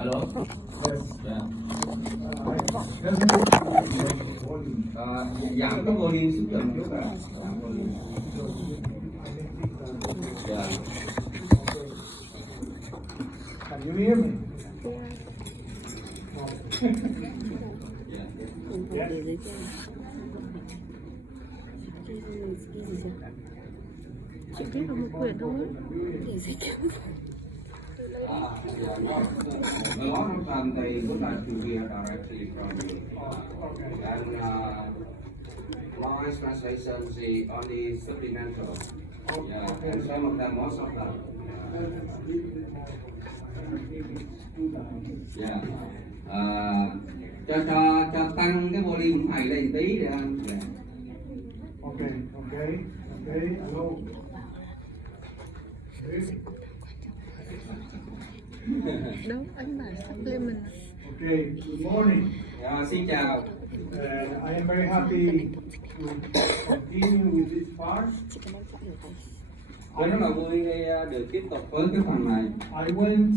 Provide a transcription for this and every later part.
Hello. Yes. Yeah. Giảm cái volume sức dần chút ạ. Yeah. Can you hear me? Yeah. Chị viết vào một quyển thôi. Để gì kéo. A lot of time they would like to hear directly from you. And my translation is only supplemental. Yeah, and some of them, most of them. Yeah. Cho tăng cái volume của thầy lên tí để anh. Yeah. Okay. Hello. Đâu, anh bảo lên mình. Okay. Good morning. Xin chào. I am very happy to continue with this part. Tôi rất là vui khi được tiếp tục với cái phần này. I went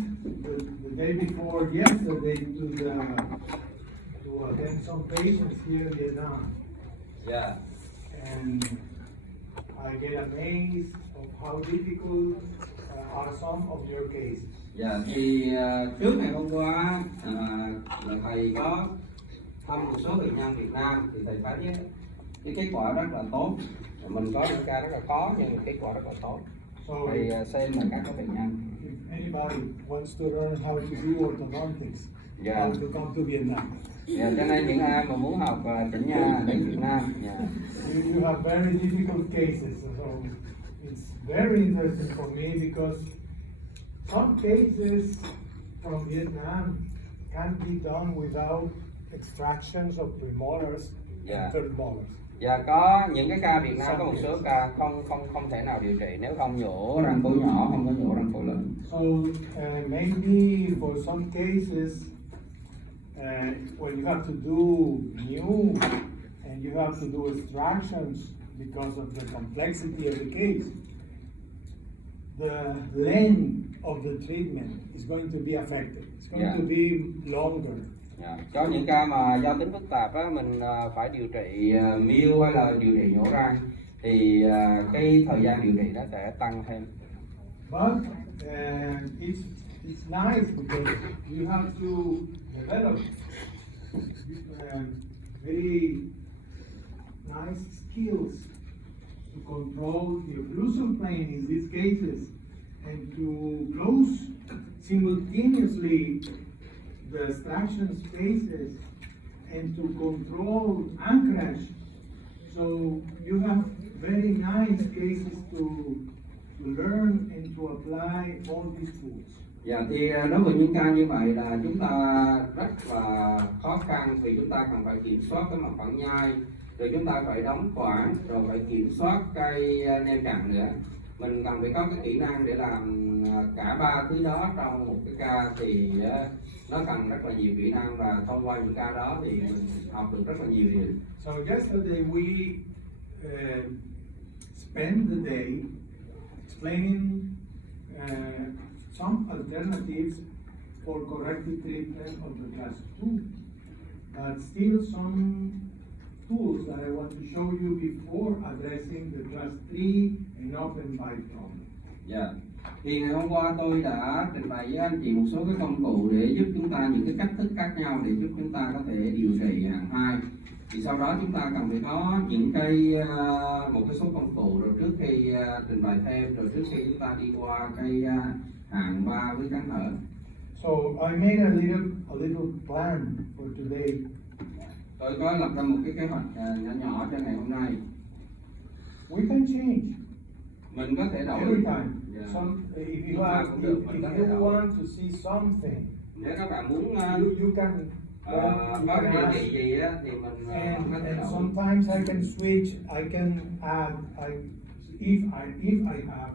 the day before yesterday to attend some patients here in Vietnam, Yeah. and I get amazed of how difficult are some of your cases. Dạ thì trước ngày hôm qua là thầy có thăm một số bệnh nhân Việt Nam thì thầy thấy cái kết quả rất là tốt. Mình có những ca rất là khó nhưng mà kết quả rất là tốt. So Thầy xem là các bệnh nhân. if anybody wants to learn how to do orthodontics, Yeah. how to come to Vietnam. Dạ, cho nên những ai mà muốn học chỉnh nha đến Việt Nam. Dạ. You have very difficult cases, so it's very interesting for me because some cases from Vietnam can be done without extractions of premolars Yeah. and third molars. Và có những cái ca Việt Nam có một số ca không thể nào điều trị nếu không nhổ răng cổ nhỏ, không có nhổ răng cổ lớn. So maybe for some cases, when you have to do new and you have to do extractions because of the complexity of the case, the length of the treatment is going to be affected. It's going Yeah. to be longer. Dạ. Có những ca mà do tính phức tạp á, mình phải điều trị miêu hay là điều trị nhổ răng thì cái thời gian điều trị nó sẽ tăng thêm. But it's nice because you have to develop very nice skills to control the occlusal plane in these cases and to close simultaneously the extraction spaces and to control anchorage. So you have very nice cases to learn and to apply all these tools. Dạ thì đối với những ca như vậy là chúng ta rất là khó khăn vì chúng ta cần phải kiểm soát cái mặt phẳng nhai, rồi chúng ta phải đóng khoảng, rồi phải kiểm soát cây neo chặn nữa. Mình cần phải có cái kỹ năng để làm cả ba thứ đó trong một cái ca thì nó cần rất là nhiều kỹ năng và thông qua những ca đó thì mình học được rất là nhiều điều. So yesterday we spent the day explaining some alternatives for corrective treatment of the class 2, but still some tools that I want to show you before addressing the class 3 and open bite problem. Dạ. Thì ngày hôm qua tôi đã trình bày với anh chị một số cái công cụ để giúp chúng ta những cái cách thức khác nhau để giúp chúng ta có thể điều trị hạng 2. Thì sau đó chúng ta cần phải có những một cái số công cụ rồi trước khi trình bày thêm, rồi trước khi chúng ta đi qua cái hạng 3 với cắn thở. So I made a little plan for today. Tôi có lập ra một cái kế hoạch nhỏ nhỏ cho ngày hôm nay. We can change Mình có thể đổi. every time. Yeah. If you want to see something, Nếu các bạn muốn you can. có cái điều trị gì á thì mình có thể And đổi. sometimes I can switch. I can add. If I have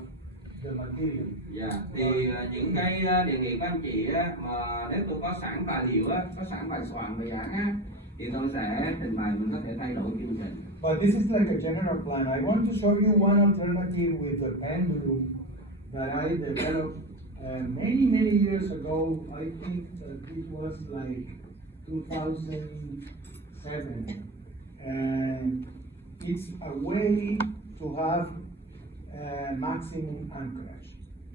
the material. Dạ. Thì những cái đề nghị của anh chị á, mà nếu tôi có sẵn tài liệu á, có sẵn bài soạn bài giảng á, thì tôi sẽ trình bày, mình có thể thay đổi chương trình. But this is like a general plan. I want to show you one alternative with the pendulum that I developed Many years ago, I think that it was like 2007, and it's a way to have maximum anchorage.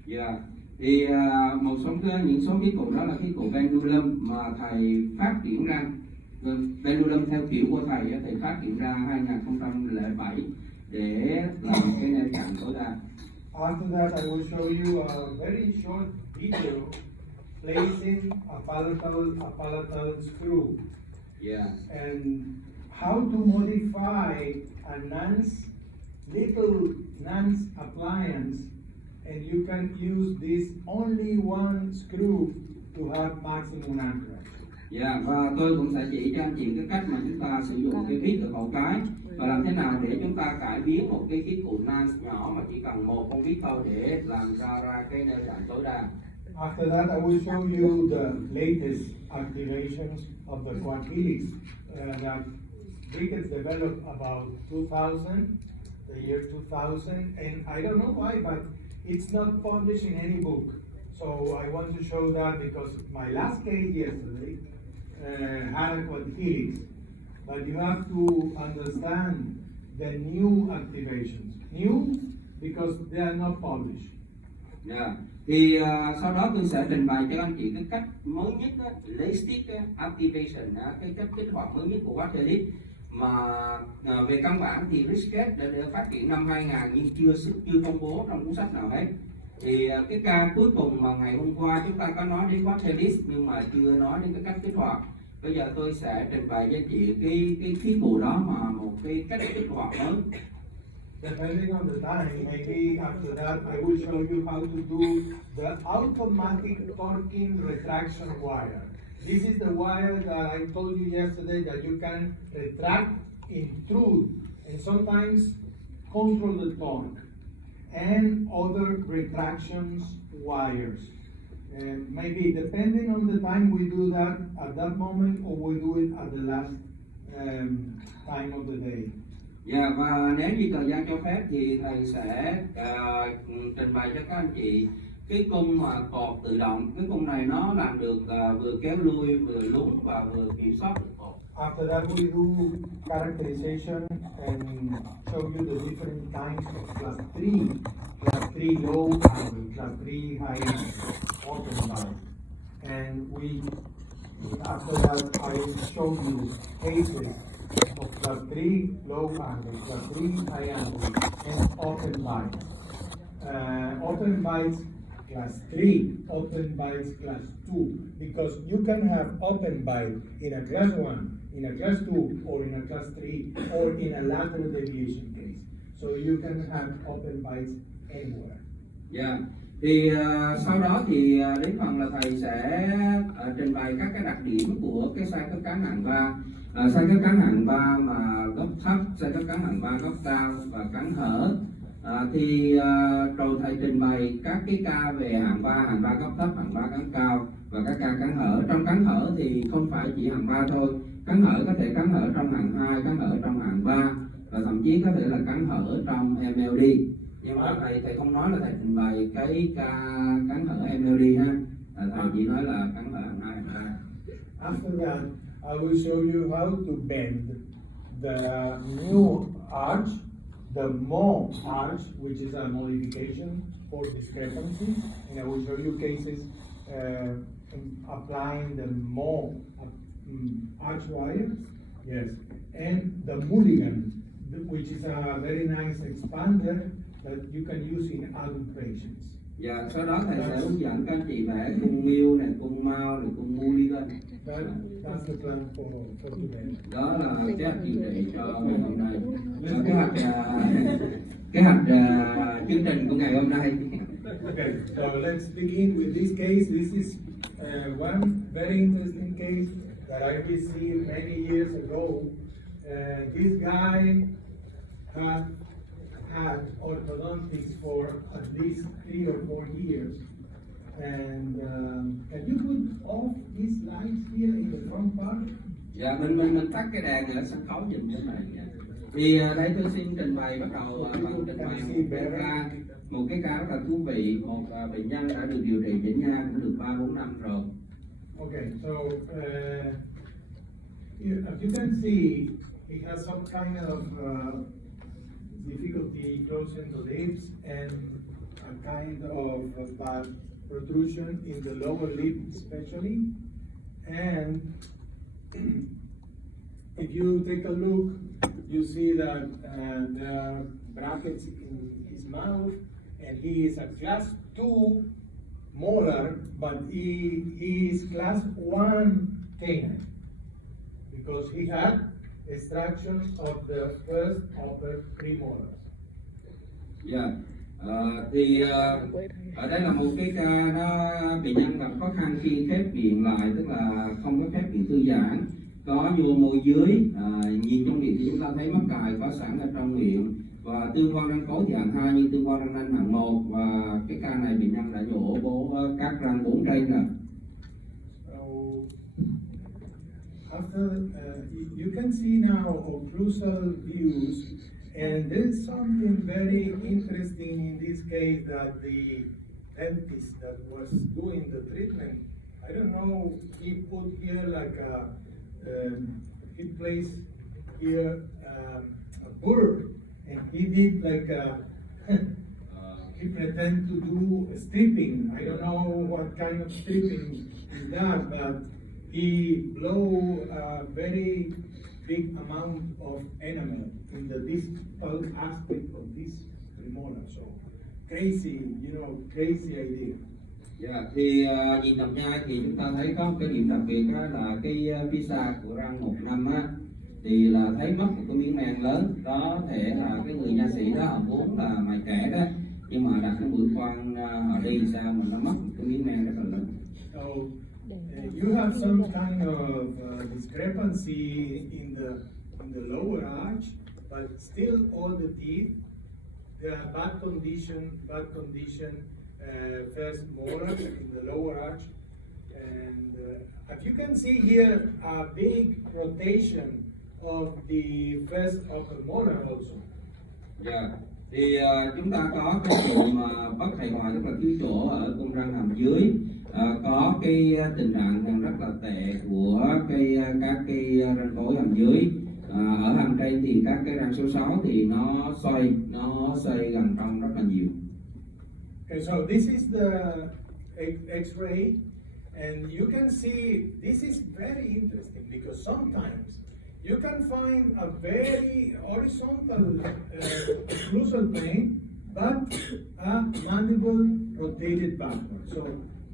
Dạ, thì một số những số khí cụ đó là khí cụ pendulum mà thầy phát triển ra. Pendulum theo kiểu của thầy á, thầy phát triển ra 2007 để làm cái neo chặn tối đa. After that, I will show you a very short video placing a palatal screw Yeah. and how to modify a little nance appliance, and you can use this only one screw to have maximum anchorage. Dạ, và tôi cũng sẽ chỉ cho anh chị cái cách mà chúng ta sử dụng cái vít ở cổ cái và làm thế nào để chúng ta cải biến một cái khí cụ nance nhỏ mà chỉ cần một con vít thôi để làm ra cái neo chặn tối đa. After that, I will show you the latest activations of the quad helix that Ricketts developed about 2000, the year 2000, and I don't know why, but it's not published in any book. So I want to show that because my last case yesterday had a quad helix, but you have to understand the new activations. New because they are not published. Dạ. Thì sau đó tôi sẽ trình bày cho anh chị cái cách mới nhất á, latest activation, cái cách kích hoạt mới nhất của quad helix mà về căn bản thì Ricketts đã phát triển năm 2000 nhưng chưa công bố trong cuốn sách nào hết. Thì cái ca cuối cùng mà ngày hôm qua chúng ta có nói đến quad helix nhưng mà chưa nói đến cái cách kích hoạt. Bây giờ tôi sẽ trình bày cho anh chị cái khí cụ đó mà một cái cách kích hoạt mới. Depending on the time, maybe after that I will show you how to do the automatic torquing retraction wire. This is the wire that I told you yesterday that you can retract, intrude, and sometimes control the torque, and other retractions wires. And maybe depending on the time we do that at that moment or we do it at the last time of the day. Dạ, và nếu như thời gian cho phép thì thầy sẽ trình bày cho các anh chị cái cung mà cột tự động. Cái cung này nó làm được vừa kéo lui, vừa lún và vừa kiểm soát được cột. After that we do characterization and show you the different kinds of class 3 low and class 3 high open bar. And after that I show you cases of class 3 low angle, class 3 high angle, and open bites. Open bites class 3, open bites class 2, because you can have open bite in a class 1, in a class 2, or in a class 3, or in a lateral deviation case. So you can have open bites anywhere. Dạ. Thì sau đó thì đến phần là thầy sẽ trình bày các cái đặc điểm của cái xoay khớp cắn hạng 3. Xoay khớp cắn hạng 3 mà góc thấp, xoay khớp cắn hạng 3 góc cao và cắn hở. Rồi thầy trình bày các cái ca về hạng 3 góc thấp, hạng 3 cắn cao và các ca cắn hở. Trong cắn hở thì không phải chỉ hạng 3 thôi. Cắn hở có thể cắn hở trong hạng 2, cắn hở trong hạng 3 và thậm chí có thể là cắn hở trong MLD. Nhưng mà thầy không nói là thầy trình bày cái ca cắn hở MLD ha. Thầy chỉ nói là cắn hở hạng 2, hạng 3. After that, I will show you how to bend the new arch, the Mo arch, which is a modification for discrepancy, and I will show you cases applying the Mo arch wire, yes, and the Mulligan, which is a very nice expander that you can use in adulterations. Dạ, sau đó thầy sẽ hướng dẫn các anh chị vẽ cung Mill này, cung Mao này, cung Mulligan. That's the plan for today. Đó là kế hoạch chương trình cho ngày hôm nay. Kế hoạch chương trình của ngày hôm nay. Okay, so let's begin with this case. This is one very interesting case that I received many years ago. This guy had orthodontics for at least 3 or 4 years. And can you put off these lights here in the front part? Dạ, mình tắt cái đèn ở sân khấu giùm cái này. Thì đây tôi xin trình bày bắt đầu bằng trình bày một cái ca rất là thú vị, một bệnh nhân đã được điều trị chỉnh nha cũng được 3-4 năm rồi. Okay, so as you can see, he has some kind of difficulty closing the lips and a kind of bad protrusion in the lower lip especially. And if you take a look, you see that there are brackets in his mouth, and he is a class 2 molar, but he is class 1 canine because he had extraction of the first upper premolars. Dạ. Ở đây là một cái ca nó bệnh nhân gặp khó khăn khi khép miệng lại, tức là không có khép miệng thư giãn, có vô môi dưới, nhìn trong miệng thì chúng ta thấy mắc cài có sẵn ở trong miệng và tương quan răng cố thì hạng 2 nhưng tương quan răng nanh hạng 1, và cái ca này bệnh nhân đã nhổ các răng 4 trên rồi. After you can see now occlusal views, and there is something very interesting in this case that the dentist that was doing the treatment, I don't know, he put here like he placed here a bird, and he did like he pretend to do stripping. I don't know what kind of stripping is that, but he blow a very big amount of enamel in the distal aspect of this premolar. So crazy, crazy idea. Dạ, thì nhìn tập nhai thì chúng ta thấy có cái điểm đặc biệt đó là cái visa của răng 1 năm á, thì là thấy mất một cái miếng men lớn, có thể là cái người nha sĩ đó họ muốn là mày trẻ đó, nhưng mà đặt cái mũi khoan họ đi sao mà nó mất một cái miếng men rất là lớn. So you have some kind of discrepancy in the lower arch, but still all the teeth, they are bad condition, first molar in the lower arch, and as you can see here, a big rotation of the first upper molar also. Dạ, thì chúng ta có cái sự mà bất hài hòa rất là thiếu chỗ ở cung răng hàm dưới, có cái tình trạng rằng rất là tệ của các cái răng cối hàm dưới. Ở hàm trên thì các cái răng số 6 thì nó xoay gần trong rất là nhiều. Okay, so this is the X-ray, and you can see this is very interesting because sometimes you can find a very horizontal occlusal plane, but a mandible rotated backward. So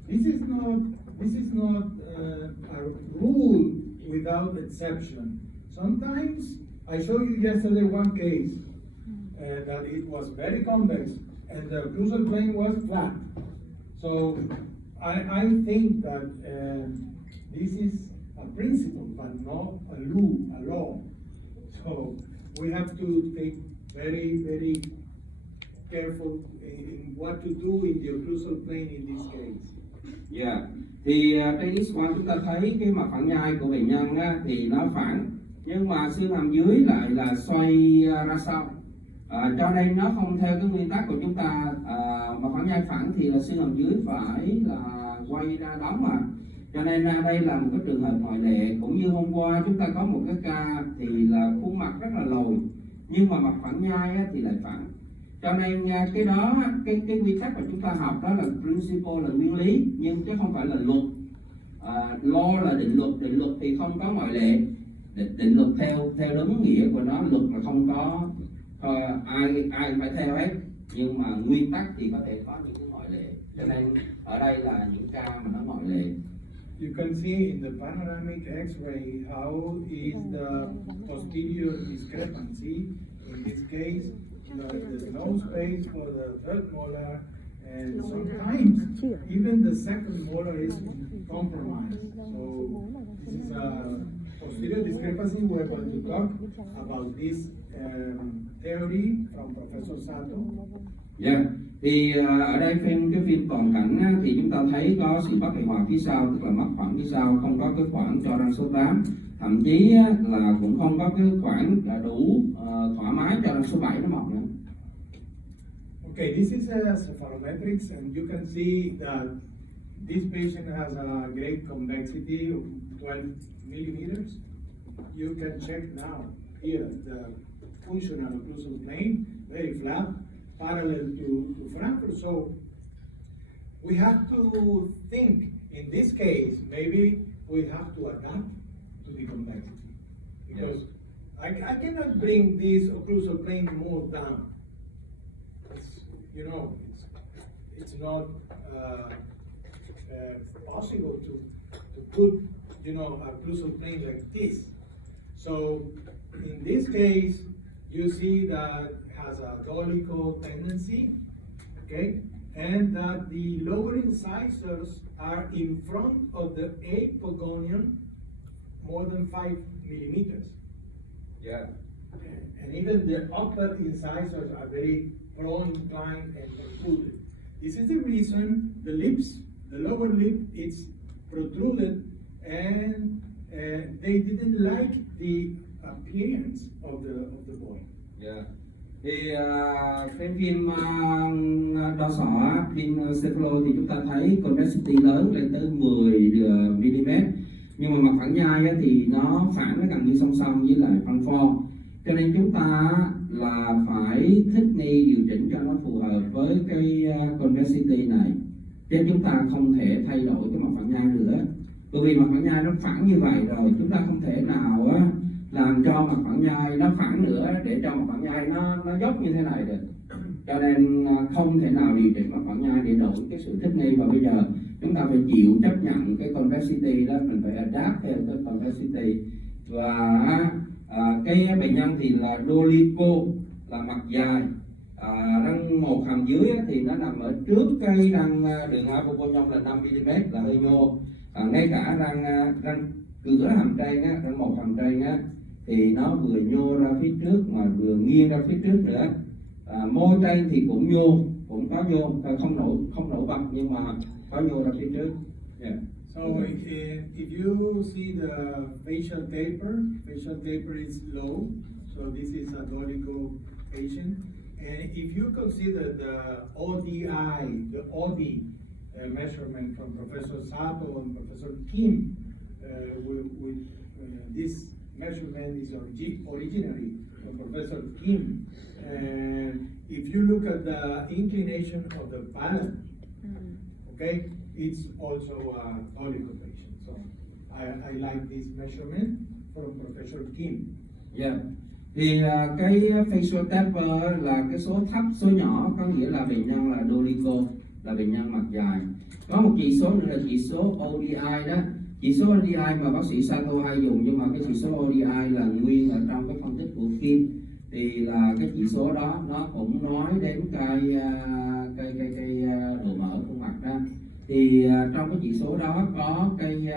this is not a rule without exception. Sometimes I showed you yesterday one case that it was very convex and the occlusal plane was flat. So I think that this is a principle, but not a law. So we have to take very, very careful in what to do in the occlusal plane in this case. Dạ, thì trên X-quang chúng ta thấy cái mặt phẳng nhai của bệnh nhân á, thì nó phẳng, nhưng mà xương hàm dưới lại là xoay ra sau. Cho nên nó không theo cái nguyên tắc của chúng ta, mặt phẳng nhai phẳng thì là xương hàm dưới phải là quay ra đóng mà. Cho nên đây là một cái trường hợp ngoại lệ. Cũng như hôm qua chúng ta có một cái ca thì là khuôn mặt rất là lồi, nhưng mà mặt phẳng nhai á, thì lại phẳng. Cho nên cái đó, cái quy tắc mà chúng ta học đó là principle, là nguyên lý, nhưng chứ không phải là luật. Law là định luật thì không có ngoại lệ. Định luật theo đúng nghĩa của nó, luật là không có ai phải theo hết, nhưng mà nguyên tắc thì có thể có những cái ngoại lệ. Cho nên ở đây là những ca mà nó ngoại lệ. You can see in the panoramic X-ray how is the posterior discrepancy. In this case, there's no space for the third molar, and sometimes even the second molar is compromised. So this is a posterior discrepancy. We're going to talk about this theory from Professor Sato. Yeah. Thì ở đây cái phim toàn cảnh á, thì chúng ta thấy có sự bất hài hòa phía sau, tức là mất khoảng phía sau, không có cái khoảng cho răng số 8, thậm chí á, là cũng không có cái khoảng đủ thoải mái cho răng số 7 nó mọc nữa. Okay, this is a cephalometrics, and you can see that this patient has a great convexity of 12 millimeters. You can check now here the functional occlusal plane, very flat, parallel to Frankfurt. So we have to think, in this case, maybe we have to adapt to the convexity. Because I cannot bring this occlusal plane more down. It's not possible to put, a occlusal plane like this. So in this case, you see that it has a dolicho tendency, okay? And that the lower incisors are in front of the apogonium more than 5 millimeters. Yeah. And even the upper incisors are very pro-inclined and protruded. This is the reason the lips, the lower lip, is protruded, and they didn't like the appearance of the boy. Yeah. Thì cái viêm đo sọ, viêm cephalo thì chúng ta thấy convexity lớn lên tới 10 mm, nhưng mà mặt phẳng nhai á, thì nó phản nó gần như song song với lại phân form, cho nên chúng ta là phải thích nghi điều chỉnh cho nó phù hợp với cái convexity này, chứ chúng ta không thể thay đổi cái mặt phẳng nhai nữa, bởi vì mặt phẳng nhai nó phẳng như vậy rồi, chúng ta không thể nào á làm cho mặt phẳng nhai nó phẳng nữa để cho mặt phẳng nhai nó dốc như thế này được, cho nên không thể nào điều chỉnh mặt phẳng nhai để đổi cái sự thích nghi. Và bây giờ chúng ta phải chịu chấp nhận cái convexity đó, mình phải adapt theo cái convexity. Và cái bệnh nhân thì là dolicho, là mặt dài, răng một hàm dưới thì nó nằm ở trước cái răng đường apogonium là 5 mm, là hơi nhô. Ngay cả răng cửa hàm trên á, răng một hàm trên á, thì nó vừa nhô ra phía trước mà vừa nghiêng ra phía trước nữa. Môi trên thì cũng nhô, cũng có nhô, không nổi bật nhưng mà có nhô ra phía trước. Yeah. So if you see the facial taper is low, so this is a dolicho patient. And if you consider the ODI measurement from Professor Sato and Professor Kim, this measurement is originally from Professor Kim. And if you look at the inclination of the palate, okay, it's also a dolicho patient. So I like this measurement from Professor Kim. Yeah. Thì cái facial taper là cái số thấp, số nhỏ, có nghĩa là bệnh nhân là dolicho, là bệnh nhân mặt dài. Có một chỉ số nữa là chỉ số ODI đó. Chỉ số ODI mà bác sĩ Sato hay dùng, nhưng mà cái chỉ số ODI là nguyên ở trong cái phân tích của Kim, thì là cái chỉ số đó nó cũng nói đến cái độ mở khuôn mặt đó. Thì trong cái chỉ số đó có cái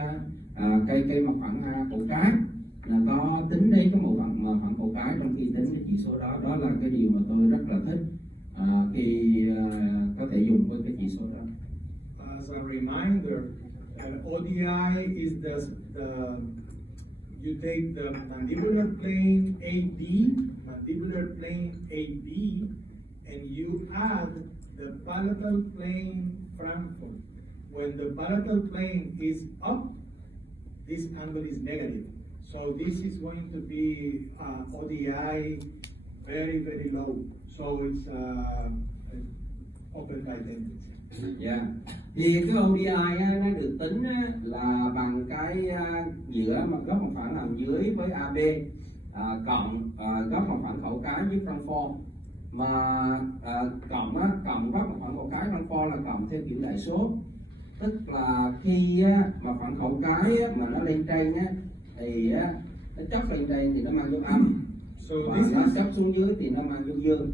mặt phẳng cổ trái, là có tính đến cái bộ phận mà phẳng cổ trái trong khi tính cái chỉ số đó. Đó là cái điều mà tôi rất là thích khi có thể dùng với cái chỉ số đó. As a reminder, ODI is you take the mandibular plane AB, and you add the palatal plane Frankfurt. When the palatal plane is up, this angle is negative. So this is going to be ODI very, very low. So it's open identity. Yeah. Thì cái ODI á, nó được tính á, là bằng cái giữa mặt góc mặt phẳng nằm dưới với AB cộng góc mặt phẳng khẩu cái với Frankfurt, mà cộng góc mặt phẳng khẩu cái Frankfurt là cộng theo kiểu đại số, tức là khi mà phẳng khẩu cái mà nó lên trên á, thì nó chóc lên trên thì nó mang dấu âm, và nó chóc xuống dưới thì nó mang dấu dương.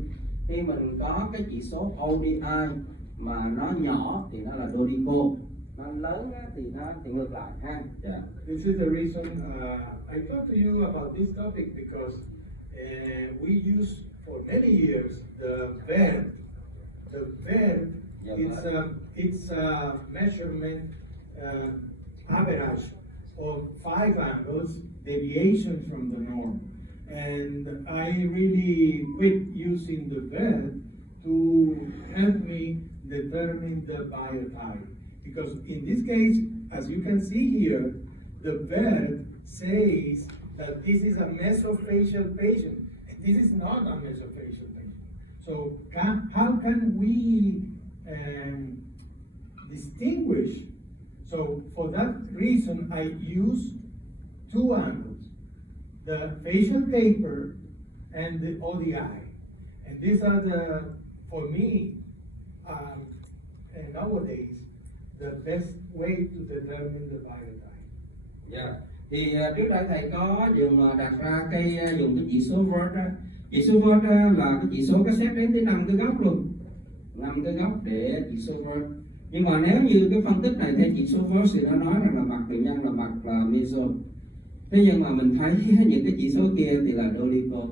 Khi mình có cái chỉ số ODI mà nó nhỏ thì nó là dolicho, nó lớn thì nó thì ngược lại ha. Yeah. This is the reason I talked to you about this topic, because we use for many years the VERD. The VERD, it's a measurement average of 5 angles, deviation from the norm. And I really quit using the VERD to help me determine the biotype. Because in this case, as you can see here, the vet says that this is a mesofacial patient, and this is not a mesofacial patient. So how can we distinguish? So for that reason, I use two angles, the facial taper and the ODI. And these are for me, and nowadays, the best way to determine the biotype. Dạ. Thì trước đây thầy có đặt ra dùng cái chỉ số VERT á. Chỉ số VERT là cái chỉ số cassette đến tới 5 cái góc luôn, 5 cái góc để chỉ số VERT. Nhưng mà nếu như cái phân tích này theo chỉ số VERT thì nó nói rằng là mặt bệnh nhân là mặt là meso. Thế nhưng mà mình thấy những cái chỉ số kia thì là dolicho.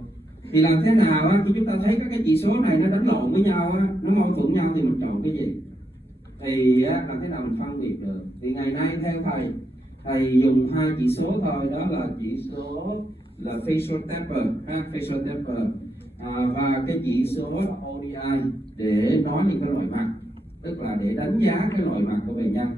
Thì làm thế nào á, khi chúng ta thấy các cái chỉ số này nó đánh lộn với nhau á, nó mâu thuẫn nhau thì mình chọn cái gì? Thì làm thế nào mình phân biệt được? Thì ngày nay theo thầy dùng hai chỉ số thôi, đó là chỉ số là facial taper, facial taper và cái chỉ số ODI để nói những cái loại mặt, tức là để đánh giá cái loại mặt của bệnh nhân.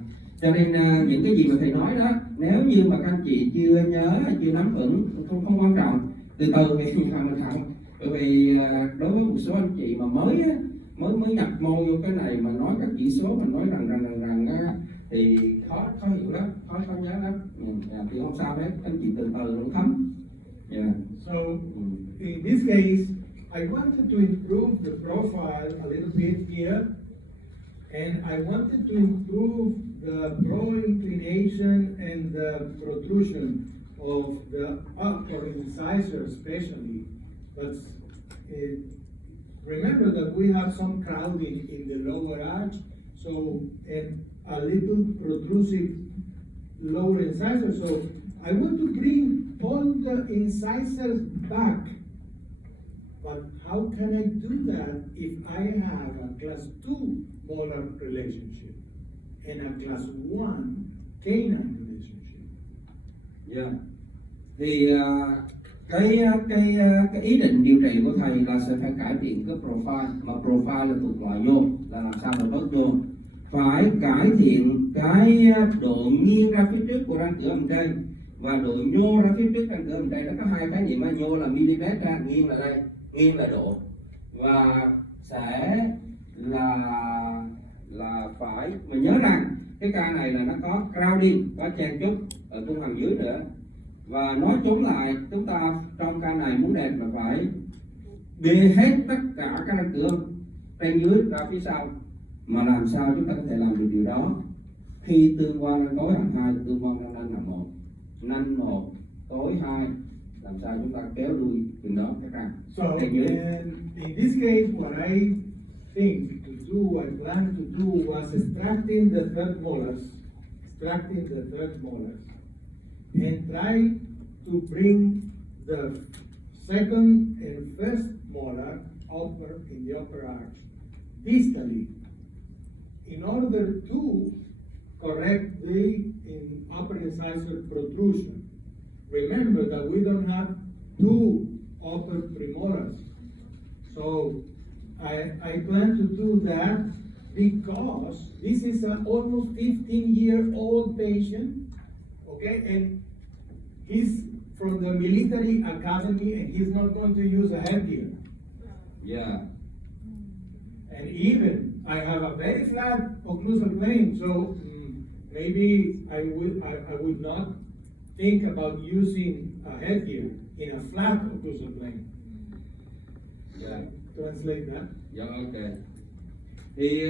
Cho nên những cái gì mà thầy nói đó, nếu như mà các anh chị chưa nhớ, chưa nắm vững, không quan trọng, từ từ thì mình học. Bởi vì đối với một số anh chị mà mới nhập môn vô cái này mà nói các chỉ số mình nói rằng thì khó hiểu lắm, khó nhớ lắm. Thì không sao hết, anh chị từ từ nó thấm. So in this case, I wanted to improve the profile a little bit here, and I wanted to improve the brow inclination and the protrusion of the upper incisor especially. But remember that we have some crowding in the lower arch, so and a little protrusive lower incisor. So I want to bring all the incisors back. But how can I do that if I have a class 2 molar relationship and a class 1 canine relationship? Yeah. Thì cái ý định điều trị của thầy là sẽ phải cải thiện cái profile, mà profile là thuộc loại nhô, là làm sao mà bớt nhô. Phải cải thiện cái độ nghiêng ra phía trước của răng cửa hàm trên và độ nhô ra phía trước răng cửa hàm trên. Nó có hai khái niệm, nhô là mm ra, nghiêng là đây, nghiêng là độ, và sẽ là phải mình nhớ rằng cái ca này là nó có crowding, có chen chúc ở cung hàm dưới nữa. Và nói chung lại, chúng ta trong ca này muốn đẹp là phải bê hết tất cả các răng cửa trên dưới ra phía sau. Mà làm sao chúng ta có thể làm được điều đó? Khi tương quan răng cối hàm 2, tương quan răng nanh hàm 1, nanh 1, cối 2, làm sao chúng ta kéo đuôi từng đó các răng. So in this case, what I think to do, I plan to do was extracting the third molars, and try to bring the second and first molar upper in the upper arch distally, in order to correct the upper incisor protrusion. Remember that we don't have two upper premolars. So I plan to do that because this is an almost 15-year-old patient, okay, and he's from the military academy and he's not going to use a headgear. Yeah. And even I have a very flat occlusal plane, so maybe I would not think about using a headgear in a flat occlusal plane. Yeah. Translate that. Dạ ok. Thì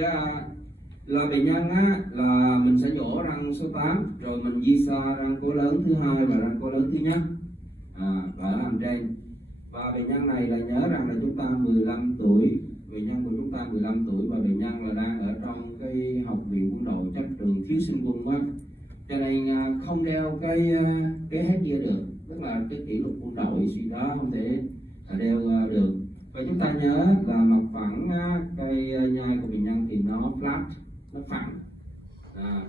là bệnh nhân á, là mình sẽ nhổ răng số 8, rồi mình di xa răng cố lớn thứ 2 và răng cố lớn thứ nhất ở hàm trên. Và bệnh nhân này là nhớ rằng là chúng ta 15 tuổi, bệnh nhân của chúng ta 15 tuổi và bệnh nhân là đang ở trong cái học viện quân đội, chấp trường thiếu sinh quân á, cho nên không đeo cái headgear được, tức là cái kỷ luật quân đội gì đó không thể đeo được. Và chúng ta nhớ là mặt phẳng cây nhai của bệnh nhân thì nó flat, nó phẳng,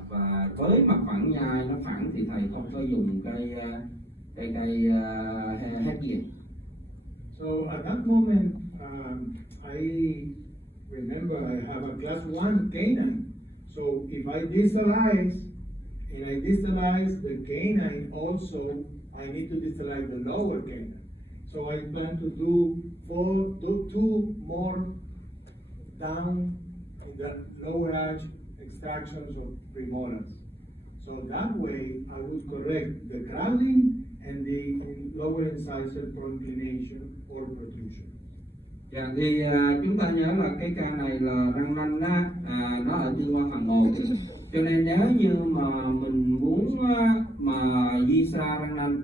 và với mặt phẳng nhai nó phẳng thì thầy không có dùng cây headgear. So at that moment, I remember, I have a class 1 canine. So if I distalize, and I distalize the canine also, I need to distalize the lower canine. So I plan to do two more down in the lower arch extractions of premolars. So that way, I would correct the crowding and the lower incisor pro-inclination or protrusion. Dạ, thì chúng ta nhớ là cái ca này là răng nanh á, nó ở chuyên khoa hàm 1, cho nên nếu như mà mình muốn mà di xa răng nanh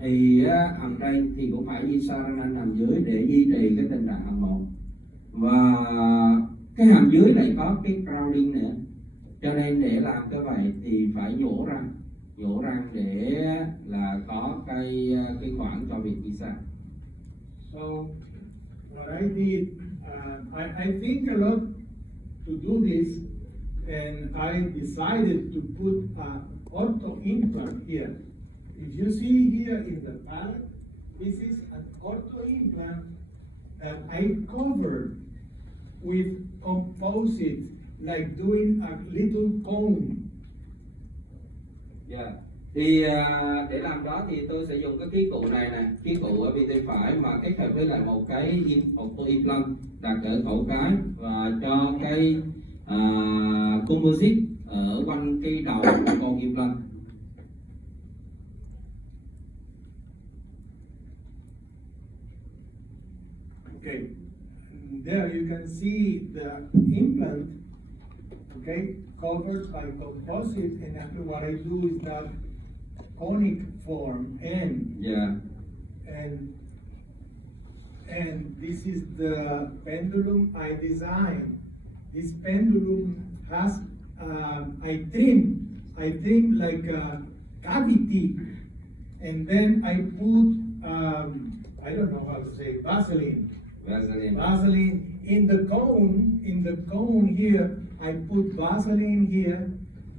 thì hàm trên thì cũng phải di xa răng nanh hàm dưới để duy trì cái tình trạng hàm 1, và cái hàm dưới này có cái crowding nữa, cho nên để làm cái vậy thì phải nhổ răng để là có cái khoảng cho việc đi xa. So what I did, I think a lot to do this, and I decided to put an ortho implant here. If you see here in the palate, this is an ortho implant that I covered with composite, like doing a little cone. Yeah. Thì để làm đó thì tôi sẽ dùng cái ký cụ này nè, ký cụ ở bên tay phải mà kết hợp với lại một cái auto implant đặt ở cổ cái và cho cái composite ở quanh cái đầu của con implant. Okay, there you can see the implant, okay, covered by composite, and after what I do is that conic form and Yeah. and this is the pendulum I designed. This pendulum has I trim like a cavity, and then I put I don't know how to say Vaseline in the cone. In the cone here, I put Vaseline here,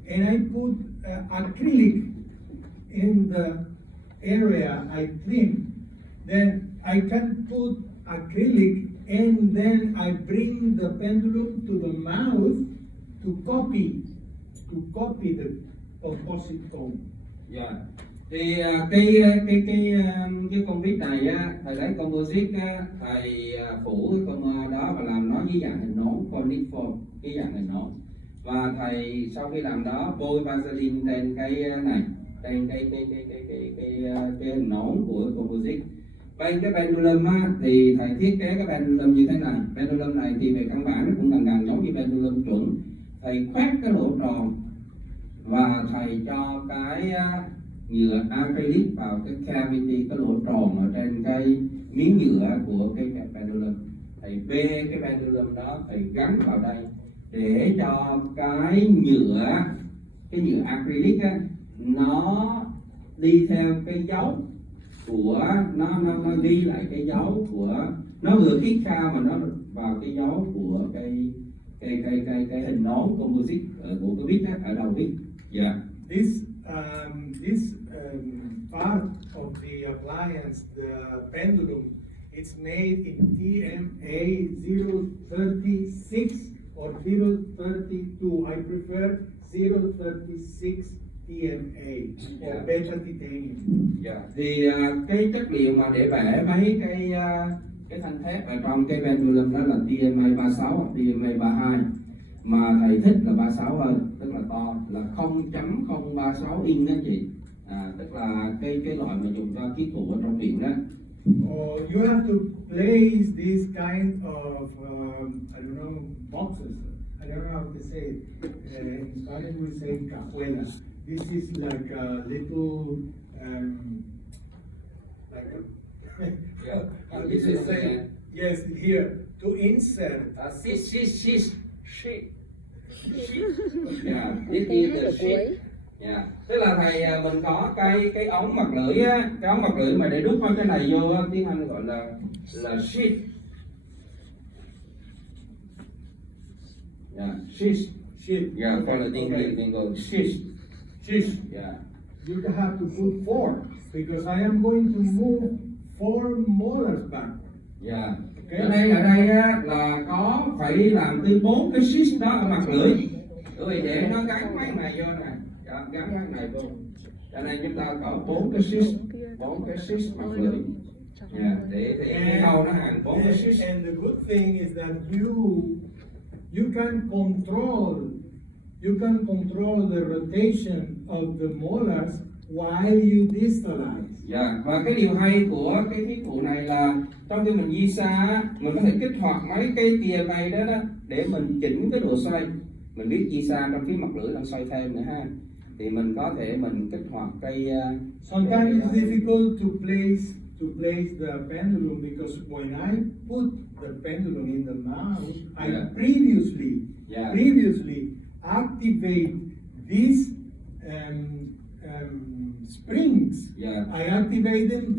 and I put acrylic in the area I trim. Then I can put acrylic, and then I bring the pendulum to the mouth to copy the composite cone. Yeah. Thì cái con vít này á, thầy lấy composite á, thầy phủ cái con đó và làm nó với dạng hình nón, conic form, cái dạng hình nón, và thầy sau khi làm đó bôi Vaseline trên cái này, trên cái hình nón của composite. Bên cái pendulum á, thì thầy thiết kế cái pendulum như thế này. Pendulum này thì về căn bản nó cũng gần giống như pendulum chuẩn. Thầy khoét cái lỗ tròn và thầy cho cái nhựa acrylic vào cái cavity, cái lỗ tròn ở trên cái miếng nhựa của cái pendulum. Thầy bê cái pendulum đó, thầy gắn vào đây để cho cái nhựa acrylic á, nó đi theo cái dấu của nó ghi lại cái dấu của nó, vừa khít kha mà nó vào cái dấu của cái hình nón composite của cái vít ở đầu vít. Yeah. This part of the appliance, the pendulum, it's made in TMA 036 or 032. I prefer 036 TMA or beta titanium. Yeah. Thì cái chất liệu mà để bẻ mấy cái thanh thép ở trong cái pendulum đó là TMA 36 hoặc TMA 32, mà thầy thích là 36 hơn, tức là to, là 0.036 inch đó chị. Tức là cái loại mà dùng cho ký cụ ở trong viện đó. You have to place this kind of I don't know, boxes. I don't know how to say it. In Spanish we say cajuela. This is like a little like a how do you say? Yes, here to insert. Sheet. Yeah, this is the sheet. Yeah. Tức là thầy mình có cái ống mặt lưỡi á, cái ống mặt lưỡi mà để đút vào cái này vô á, tiếng Anh gọi là sheet. Yeah, sheet. Yeah, for the English they go sheet. Yeah. You have to put 4 because I am going to move 4 molars backward. Yeah. Cho nên ở đây á, là có phải làm tới 4 cái switch đó ở mặt lưỡi, bởi vì để nó gắn mấy này vô nè, gắn cái này vô, cho nên chúng ta có 4 cái switch mặt lưỡi. Yeah, để cái đầu nó hàng 4 cái switch. And the good thing is that you can control the rotation of the molars while you distalize. Dạ, và cái điều hay của cái thiết cụ này là trong khi mình di xa á, mình có thể kích hoạt mấy cái tia này đó để mình chỉnh cái độ xoay. Mình biết di xa trong phía mặt lưỡi đang xoay thêm nữa ha, thì mình có thể mình kích hoạt cái Sometimes it's difficult to place the pendulum because when I put the pendulum in the mouth, I Yeah. previously activate these springs. Yeah. I activate them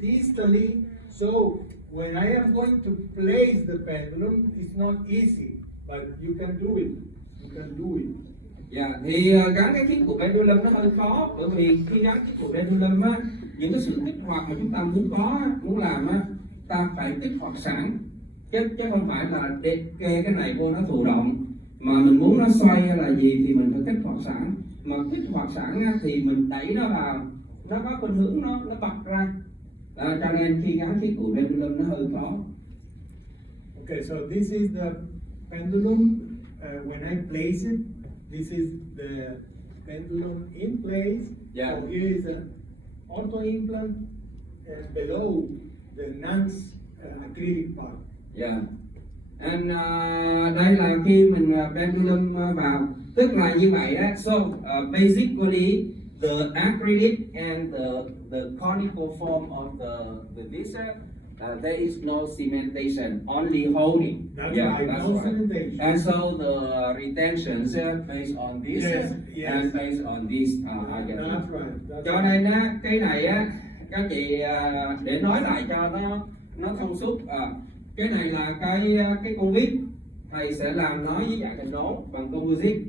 distally. So when I am going to place the pendulum, it's not easy, but you can do it. Dạ, thì gắn cái thiết cụ pendulum nó hơi khó, bởi vì khi gắn thiết cụ pendulum á, những cái sự kích hoạt mà chúng ta muốn làm á, ta phải kích hoạt sẵn, chứ không phải là để kê cái này vô nó thụ động, mà mình muốn nó xoay hay là gì thì mình phải kích hoạt sẵn. Mà kích hoạt sẵn á, thì mình đẩy nó vào, nó có khuynh hướng nó bật ra, cho nên khi gắn thiết cụ pendulum nó hơi khó. Okay, so this is the pendulum. When I place it, this is the pendulum in place. Yeah. So here is an auto implant, and below the nance acrylic part. Yeah. And đây là khi mình pendulum vào, tức là như vậy đó. So basically the acrylic and the conical form of the visor, there is no cementation, only holding. That's right, no cementation. And so the retentions based on this Yes. and based on this. That's right. That's Cho nên á, cái này á, các chị để nói lại cho nó thông suốt. Cái này là cái con vít, thầy sẽ làm nó với dạng hình nón bằng composite.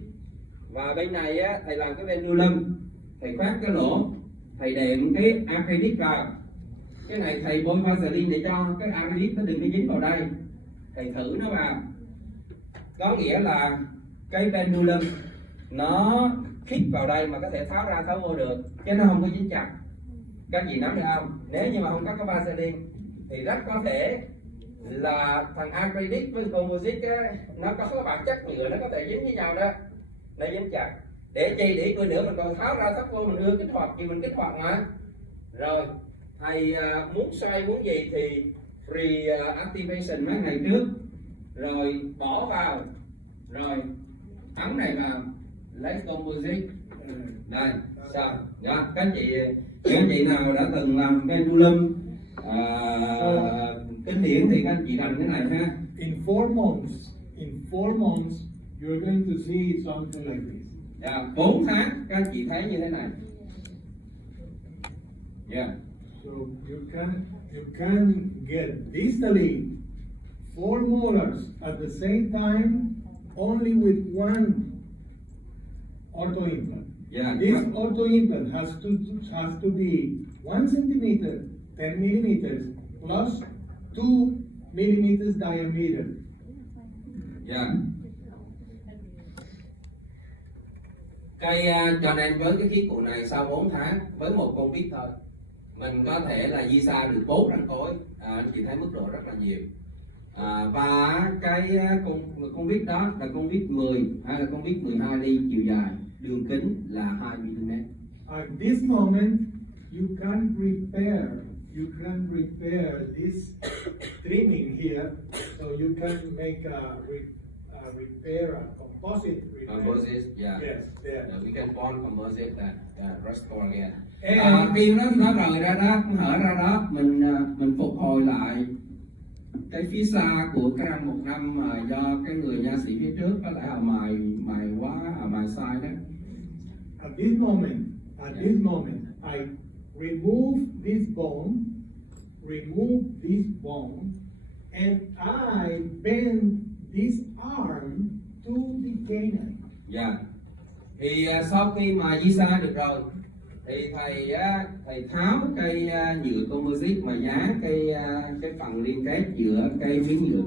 Và bên này á, thầy làm cái pendulum, thầy khoét cái lỗ, thầy đệm cái acrylic vào. Cái này thầy bôi Vaseline để cho cái acrylic nó đừng có dính vào đây. Thầy thử nó vào, có nghĩa là cái pendulum nó khít vào đây mà có thể tháo ra tháo vô được, chứ nó không có dính chặt. Các chị nắm được không? Nếu như mà không có cái Vaseline thì rất có thể là thằng acrylic với composite á, nó có cái bản chất nhựa, nó có thể dính với nhau đó, nó dính chặt. Để chi, để coi nữa mình còn tháo ra tháo vô, mình ưa kích hoạt gì mình kích hoạt mà. Rồi thầy muốn xoay muốn gì thì reactivation mấy ngày trước, rồi bỏ vào, rồi ấn này vào, lấy composite. Đây, sao? Dạ, các anh chị nào đã từng làm pendulum kinh điển thì các anh chị làm cái này ha. In 4 months, you're going to see something like this. Dạ, 4 tháng các anh chị thấy như thế này. Yeah. So you can get distally 4 molars at the same time, only with one auto implant. Yeah. This auto implant has to be 1 centimeter, 10 millimeters plus 2 millimeters diameter. Yeah. Cho nên với cái thiết cụ này sau 4 tháng với một con vít thôi, mình có thể là di xa được 4 răng cối. Anh chị thấy mức độ rất là nhiều. Và cái con vít đó là con vít 10 hay là con vít 12 ly, chiều dài, đường kính là 2 mm. At this moment, you can repair this trimming here, so you can make a repair, a composite repair. Composite, yeah. Yes, there. We can bond composite that restore again. And Khi nó rời ra đó, nó hở ra đó, mình phục hồi lại cái phía xa của cái răng 1 năm mà do cái người nha sĩ phía trước có lẽ là mài quá, mài sai đó. at this moment, I remove this bone, and I bend this arm to the canine. Dạ. Thì sau khi mà di xa được rồi thì thầy tháo cây nhựa composite mà dán cái phần liên kết giữa cây miếng nhựa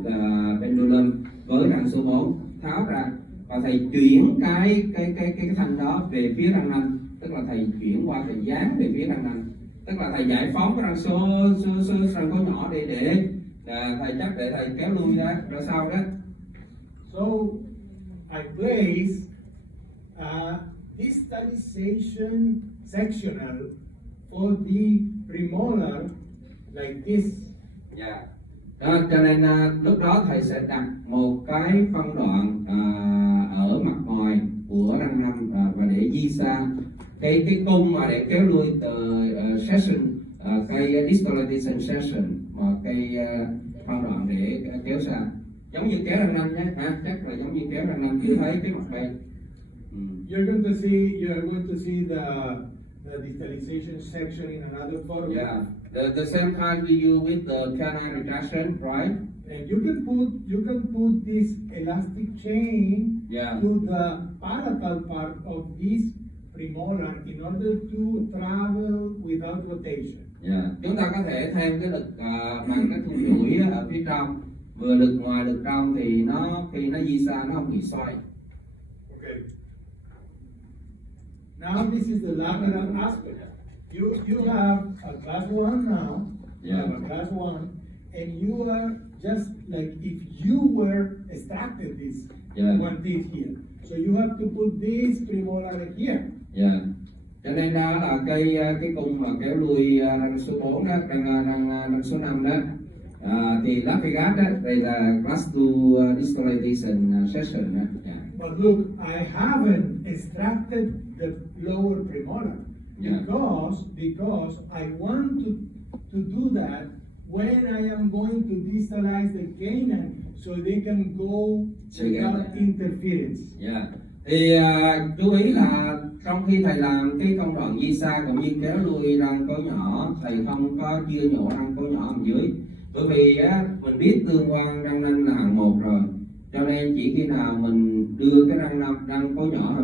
pendulum với răng số 4 tháo ra, và thầy chuyển cái thanh đó về phía răng nanh, tức là thầy chuyển qua thầy dán về phía răng nanh, tức là thầy giải phóng cái răng số răng số nhỏ đi để thầy chắc để thầy kéo lui ra sau đó. So I place a distalization sectional for the premolar like this. Dạ. Đó, cho nên lúc đó thầy sẽ đặt một cái phân đoạn ở mặt ngoài của răng nanh và để di xa cái cung mà để kéo lui từ session cây distalization session, mà cây phân đoạn để kéo xa, giống như kéo răng nanh nhé, chắc là giống như kéo răng nanh, chưa thấy cái mặt bên. You are going to see the distalization section in another photo. Yeah, the same kind we do with the canine retraction, right? And you can put this elastic chain Yeah. to the palatal part of this premolar in order to travel without rotation. Yeah. Chúng ta có thể thêm cái lực bằng cái thun duỗi ở phía trong, vừa lực ngoài lực trong thì nó khi nó di xa nó không bị xoay. Okay. Now this is the lateral aspect. You have a class 1 now. You Yeah. have a class 1, and you are just like if you were extracted this Yeah. one teeth here. So you have to put this premolar here. Yeah. Cho nên đó là cái cung mà kéo lui răng số 4 đó, răng số 5 đó. Thì Lapierre đó, đây là class 2 distalization session đó. Yeah. But look, I haven't extracted the lower premolar Yeah. because I want to do that when I am going to distalize the canine so they can go without Together. interference. Yeah. Thì chú ý là trong khi thầy làm cái công đoạn di xa cũng như kéo lui răng cối nhỏ, thầy không có chia nhổ răng cối nhỏ ở dưới, bởi vì mình biết tương quan răng nanh là hạng 1 rồi, cho nên chỉ khi nào mình đưa cái răng cối nhỏ